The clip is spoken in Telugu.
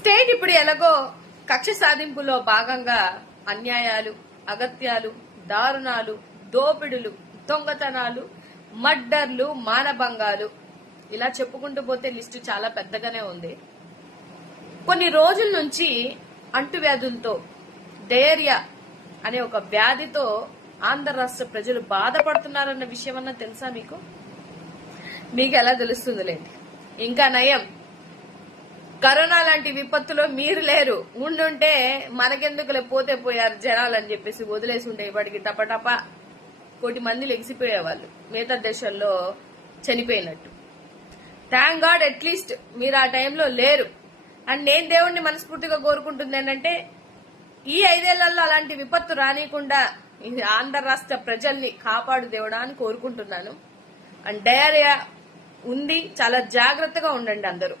స్టేట్ ఇప్పుడు ఎలాగో కక్ష సాధింపులో భాగంగా అన్యాయాలు, అగత్యాలు, దారుణాలు, దోపిడులు, దొంగతనాలు, మర్డర్లు, మానభంగాలు ఇలా చెప్పుకుంటూ పోతే లిస్టు చాలా పెద్దగానే ఉంది. కొన్ని రోజుల నుంచి అంటువ్యాధులతో, డయేరియా అనే ఒక వ్యాధితో ఆంధ్ర రాష్ట్ర ప్రజలు బాధపడుతున్నారన్న విషయం అన్న తెలుసా మీకు? మీకు ఎలా తెలుస్తుందిలేండి. ఇంకా నయం, కరోనా లాంటి విపత్తులో మీరు లేరు. ఉండుంటే మనకెందుకులే పోతే పోయారు జనాలు అని చెప్పేసి వదిలేసి ఉంటే ఇప్పటికి టపటప 1 కోటి మంది లెగిసిపోయేవాళ్ళు మిగతా దేశాల్లో చనిపోయినట్టు. థ్యాంక్ గాడ్ అట్లీస్ట్ మీరు ఆ టైంలో లేరు. అండ్ నేను దేవుణ్ణి మనస్ఫూర్తిగా కోరుకుంటుంది ఏంటంటే ఈ 5 ఏళ్లలో అలాంటి విపత్తు రానియకుండా ఆంధ్ర రాష్ట్ర ప్రజల్ని కాపాడు దేవుడా అని కోరుకుంటున్నాను. అండ్ డయేరియా ఉంది, చాలా జాగ్రత్తగా ఉండండి అందరూ.